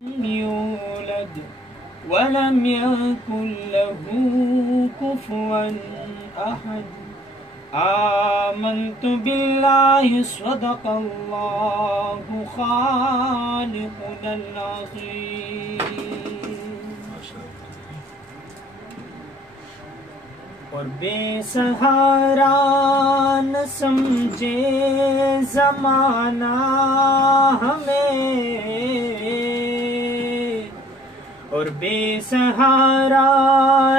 يولد ولم يكن له كفوا أحد. آمنت بالله صدق الله خالقنا العظيم. اور بے سہارا نہ سمجھے زمانہ ہمیں، اور بے سہارا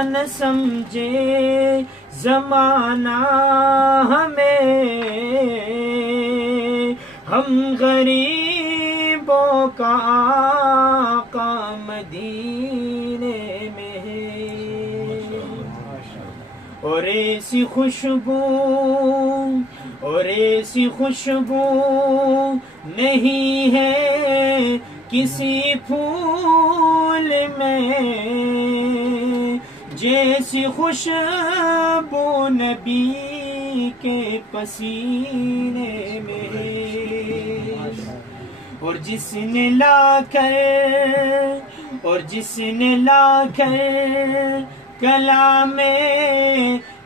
نہ سمجھے زمانہ ہمیں، ہم غریبوں کا آقا مدینے میں ہے، اور ایسی خوشبو نہیں ہے کسی پھول میں، جیسی خوشبو نبی کے پسینے میں ہے، اور جس نے لا کر کلام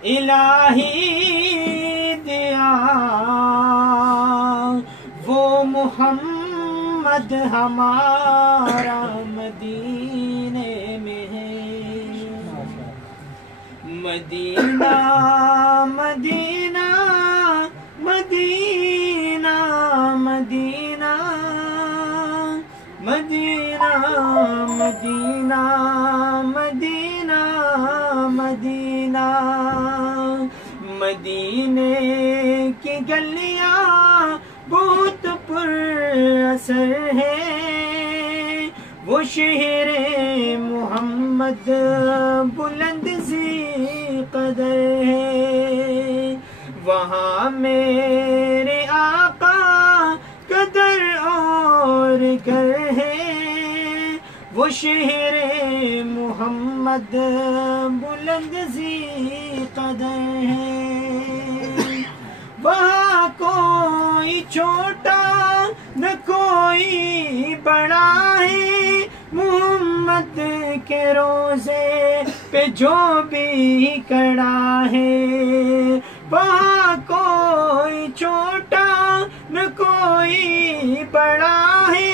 الہی دیا، وہ محمد ہمارا مدینے میں ہے۔ مدینہ مدینہ مدینہ مدینہ مدینہ مدینہ مدینہ مدینہ، مدینے کی گلیاں بہت پر اثر ہے، وہ شہر محمد بلند ذی قدر ہے، وہاں میرے آقا کا در اور گھر ہے، وہ شہر محمد بلند ذی قدر ہے، وہاں کوئی چھوٹا نہ کوئی بڑا ہے، محمد کے روزے پہ جو بھی کڑا ہے، وہاں کوئی چھوٹا نہ کوئی بڑا ہے،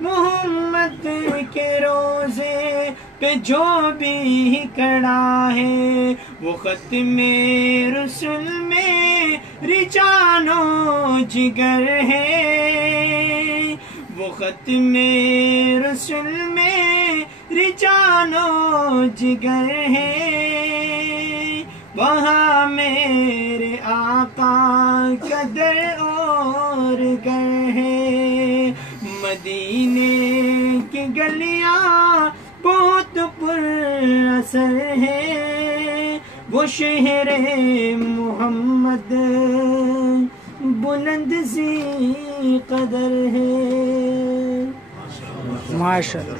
محمد کے روزے پہ جو بھی کڑا ہے، وہ ختم رسل میں جان و جگر ہے، وہ ختم رسل میں جان و جگر ہے، وہاں میرے آقا کا در اور گر ہے، مدینے کی گلیاں بہت پر اثر ہے، وہ شہر محمد بلند ذی قدر ہے۔ ماشاءاللہ۔